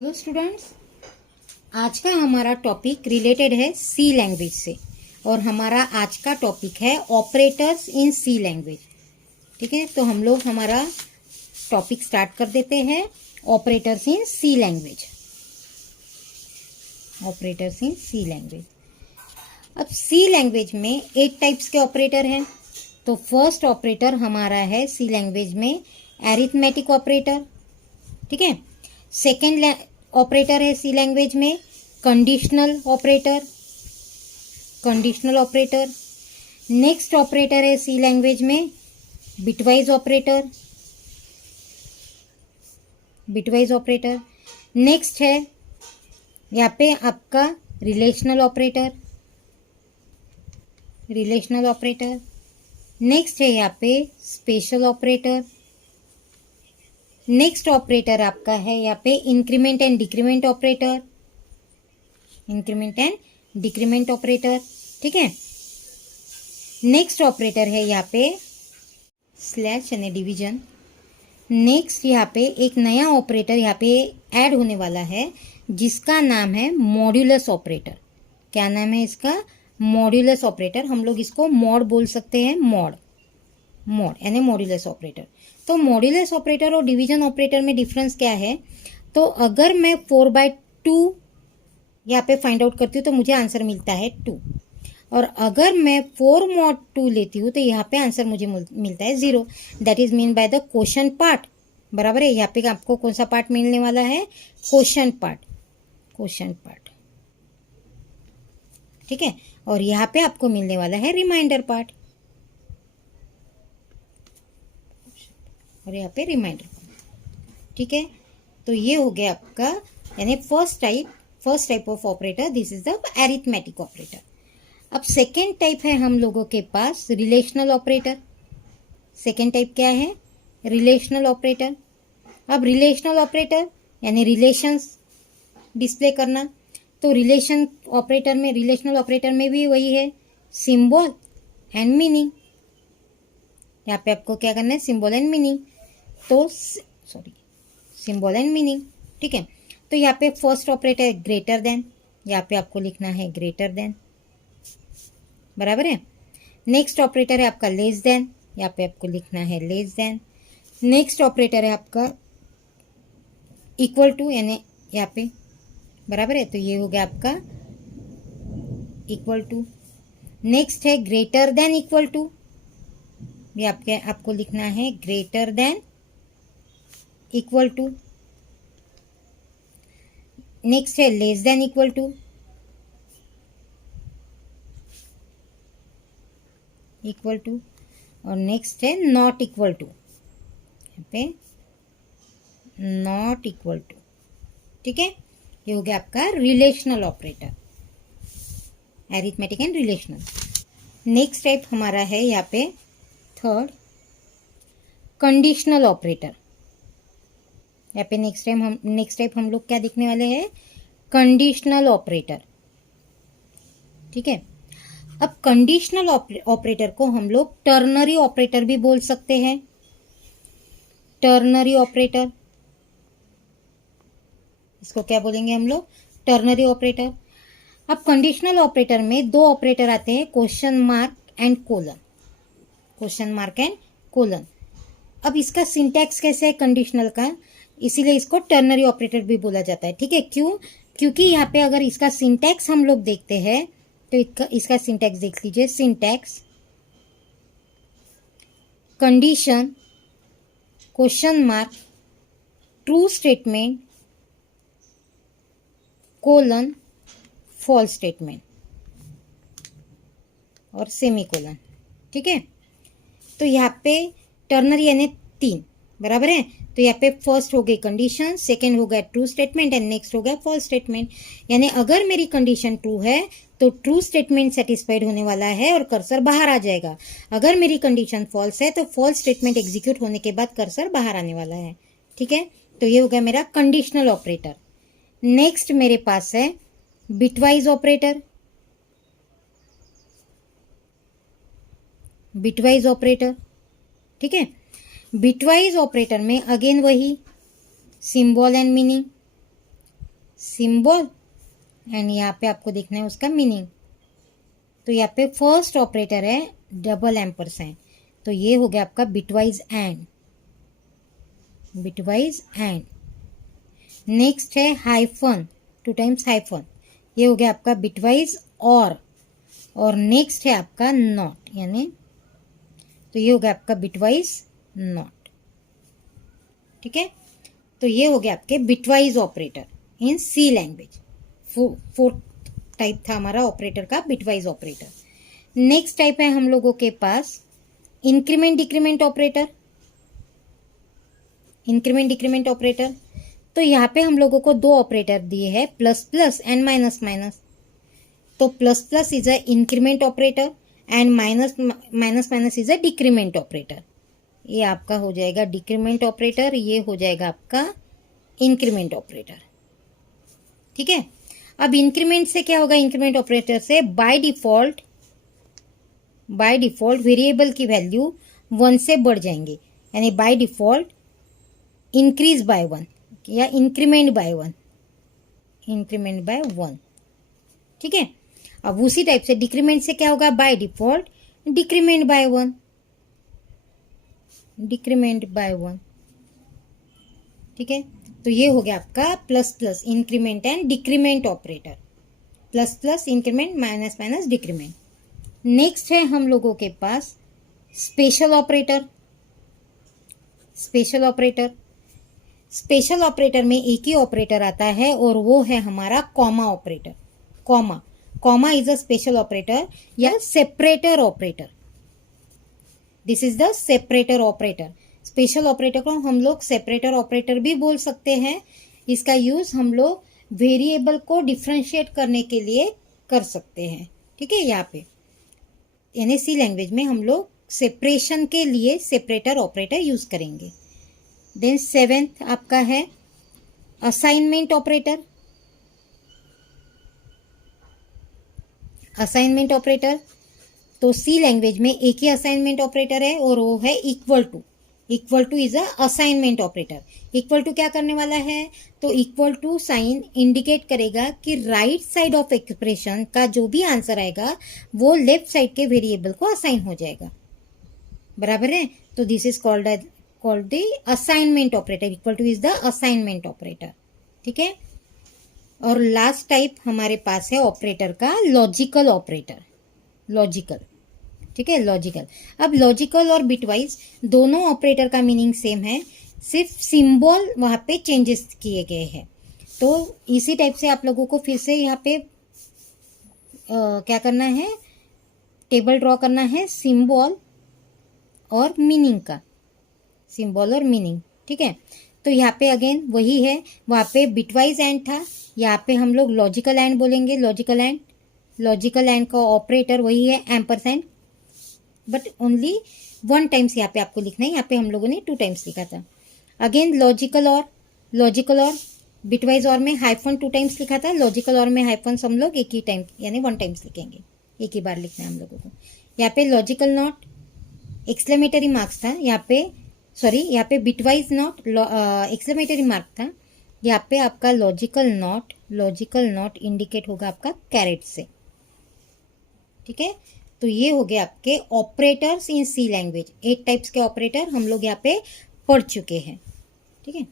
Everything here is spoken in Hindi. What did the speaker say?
हेलो स्टूडेंट्स, आज का हमारा टॉपिक रिलेटेड है सी लैंग्वेज से और हमारा आज का टॉपिक है ऑपरेटर्स इन सी लैंग्वेज। ठीक है, तो हम लोग हमारा टॉपिक स्टार्ट कर देते हैं। Operators in C language. Operators in C language. अब सी लैंग्वेज में 8 टाइप्स के ऑपरेटर हैं। तो फर्स्ट ऑपरेटर हमारा है सी लैंग्वेज में एरिथमेटिक ऑपरेटर। ठीक है, सेकेंड ऑपरेटर है सी लैंग्वेज में conditional operator. Conditional operator. Next operator है सी लैंग्वेज में bitwise operator. Bitwise operator. Next है यहाँ पे आपका relational operator. Relational operator. Next है यहाँ पे स्पेशल ऑपरेटर। नेक्स्ट ऑपरेटर आपका है यहाँ पे increment and decrement operator. Increment and decrement operator. ठीक है, नेक्स्ट ऑपरेटर है यहाँ पे स्लैश यानी डिवीजन। नेक्स्ट यहाँ पे एक नया ऑपरेटर यहाँ पे ऐड होने वाला है जिसका नाम है मॉड्यूलस ऑपरेटर। क्या नाम है इसका? Modulus operator. हम लोग इसको मॉड बोल सकते हैं। मॉड यानी मॉड्यूलस ऑपरेटर। तो मॉड्यूलस ऑपरेटर और डिवीजन ऑपरेटर में डिफरेंस क्या है? तो अगर मैं 4/2 यहाँ पे फाइंड आउट करती हूँ तो मुझे आंसर मिलता है 2, और अगर मैं 4 mod 2 लेती हूँ तो यहाँ पे आंसर मुझे मिलता है 0। That is mean by the quotient part. बराबर है, यहाँ पे आपको कौन सा पार्ट मिलने वाला है? Quotient part. Quotient part. ठीक है, और यहाँ पे आपको मिलने वाला है रिमाइंडर पार्ट, और यहाँ पे रिमाइंडर पार्ट। ठीक है, तो ये हो गया आपका यानी first type of operator. This is the arithmetic operator. अब सेकेंड टाइप है हम लोगों के पास रिलेशनल ऑपरेटर। सेकेंड टाइप क्या है? Relational operator. अब रिलेशनल ऑपरेटर यानी रिलेशंस डिस्प्ले करना। तो रिलेशनल ऑपरेटर में भी वही है, सिंबल एंड मीनिंग। यहाँ पे आपको क्या करना है? Symbol and meaning. तो सिंबल एंड मीनिंग। ठीक है, तो यहाँ पे फर्स्ट ऑपरेटर है ग्रेटर देन। यहाँ पे आपको लिखना है ग्रेटर देन। बराबर है। नेक्स्ट ऑपरेटर है आपका लेस देन। यहाँ पे आपको लिखना है लेस देन। नेक्स्ट ऑपरेटर है आपका इक्वल टू, यानी यहाँ पे बराबर है, तो ये हो गया आपका इक्वल टू। नेक्स्ट है ग्रेटर देन इक्वल टू। ये आपको लिखना है greater than equal to. Next है less than equal to. Equal to. और नेक्स्ट है नॉट इक्वल टू। यहाँ पे नॉट इक्वल टू। ठीक है, ये हो गया आपका relational operator, arithmetic and relational. Next type हमारा है यहाँ पे थर्ड कंडीशनल ऑपरेटर। यहाँ पे नेक्स्ट टाइप हम लोग क्या देखने वाले हैं? Conditional operator. ठीक है, अब कंडीशनल ऑपरेटर को हम लोग टर्नरी ऑपरेटर भी बोल सकते हैं। टर्नरी ऑपरेटर, इसको क्या बोलेंगे हम लोग? Ternary operator. अब कंडीशनल ऑपरेटर में 2 ऑपरेटर आते हैं, question mark and colon. Question mark and colon. अब इसका सिंटैक्स कैसे है कंडीशनल का, इसीलिए इसको टर्नरी ऑपरेटर भी बोला जाता है। ठीक है, क्यों? क्योंकि यहाँ पे अगर इसका सिंटैक्स हम लोग देखते हैं तो इसका सिंटैक्स देख लीजिए। Syntax condition, question mark, true statement, colon, false statement और सेमीकोलन। ठीक है, तो यहाँ पे टर्नरी यानी 3। बराबर है, तो यहाँ पे फर्स्ट हो गई कंडीशन, सेकेंड हो गया ट्रू स्टेटमेंट एंड नेक्स्ट हो गया फॉल्स स्टेटमेंट। यानी अगर मेरी कंडीशन ट्रू है तो ट्रू स्टेटमेंट सेटिस्फाइड होने वाला है और कर्सर बाहर आ जाएगा। अगर मेरी कंडीशन फॉल्स है तो फॉल्स स्टेटमेंट एग्जीक्यूट होने के बाद कर्सर बाहर आने वाला है। ठीक है, तो ये हो गया मेरा कंडीशनल ऑपरेटर। नेक्स्ट मेरे पास है बिटवाइज ऑपरेटर। Bitwise operator. ठीक है, बिटवाइज ऑपरेटर में अगेन वही symbol and meaning. Symbol and यहाँ पे आपको देखना है उसका मीनिंग। तो यहाँ पे फर्स्ट ऑपरेटर है डबल एम्परसेंड, तो ये हो गया आपका bitwise and, bitwise and. Next है हाइफन, 2 टाइम्स हाइफन, ये हो गया आपका बिटवाइज और नेक्स्ट है आपका नॉट, यानी तो ये हो गया आपका बिटवाइज नॉट। ठीक है, तो ये हो गया आपके बिटवाइज ऑपरेटर इन सी लैंग्वेज। फोर्थ टाइप था हमारा ऑपरेटर का बिटवाइज ऑपरेटर। नेक्स्ट टाइप है हम लोगों के पास increment decrement operator. Increment decrement operator, तो यहाँ पे हम लोगों को 2 ऑपरेटर दिए हैं, plus plus and minus minus. तो plus plus is a increment operator and minus minus is a decrement operator. ये आपका हो जाएगा डिक्रीमेंट ऑपरेटर, ये हो जाएगा आपका इंक्रीमेंट ऑपरेटर। ठीक है, अब इंक्रीमेंट से क्या होगा, इंक्रीमेंट ऑपरेटर से बाय डिफॉल्ट वेरिएबल की वैल्यू 1 से बढ़ जाएंगे, यानी बाय डिफॉल्ट इंक्रीज बाय 1 या इंक्रीमेंट बाय 1, इंक्रीमेंट बाय 1। ठीक है, अब उसी टाइप से डिक्रीमेंट से क्या होगा, by default decrement by 1, decrement by 1। ठीक है, तो ये हो गया आपका plus plus increment and decrement operator, plus plus increment minus minus decrement. Next है हम लोगों के पास special operator. Special operator, special operator में एक ही ऑपरेटर आता है और वो है हमारा comma operator. Comma is a special operator या separator operator. This is the separator operator. Special operator को हम लोग सेपरेटर ऑपरेटर भी बोल सकते हैं। इसका यूज हम लोग वेरिएबल को डिफ्रेंशिएट करने के लिए कर सकते हैं। ठीक है, यहाँ पे यानी सी लैंग्वेज में हम लोग सेपरेशन के लिए सेपरेटर ऑपरेटर यूज करेंगे। देन 7th आपका है असाइनमेंट ऑपरेटर। असाइनमेंट ऑपरेटर, तो सी लैंग्वेज में एक ही असाइनमेंट ऑपरेटर है और वो है equal to. Equal to is a assignment operator. Equal to क्या करने वाला है, तो इक्वल टू साइन इंडिकेट करेगा कि राइट साइड ऑफ एक्सप्रेशन का जो भी आंसर आएगा वो लेफ्ट साइड के वेरिएबल को असाइन हो जाएगा। बराबर है, तो this is called the assignment operator. Equal to is the assignment operator. ठीक है, और लास्ट टाइप हमारे पास है ऑपरेटर का लॉजिकल ऑपरेटर। लॉजिकल, ठीक है, लॉजिकल। अब लॉजिकल और बिटवाइज दोनों ऑपरेटर का मीनिंग सेम है, सिर्फ सिंबल वहां पे चेंजेस किए गए हैं। तो इसी टाइप से आप लोगों को फिर से यहाँ पे क्या करना है, टेबल ड्रॉ करना है सिंबल और मीनिंग का, सिंबल और मीनिंग। ठीक है, तो यहाँ पे अगेन वही है, वहाँ पे बिटवाइज एंड था, यहाँ पे हम लोग लॉजिकल एंड बोलेंगे। लॉजिकल एंड का ऑपरेटर वही है एम्परसेंड, बट ओनली 1 टाइम्स यहाँ पे आपको लिखना है। यहाँ पे हम लोगों ने 2 टाइम्स लिखा था। अगेन लॉजिकल और बिटवाइज और में हाइफन 2 टाइम्स लिखा था। लॉजिकल और में हाइफन हम लोग एक ही टाइम यानी 1 टाइम्स लिखेंगे, एक ही बार लिखना है हम लोगों को। यहाँ पे लॉजिकल नॉट एक्सक्लेमेटरी मार्क्स था, यहाँ पे बिटवाइज नॉट एक्सक्लेमेटरी मार्क था। यहाँ पे आपका लॉजिकल नॉट इंडिकेट होगा आपका कैरेट से। ठीक है, तो ये हो गए आपके operators in C language. 8 types के ऑपरेटर हम लोग यहाँ पे पढ़ चुके हैं। ठीक है।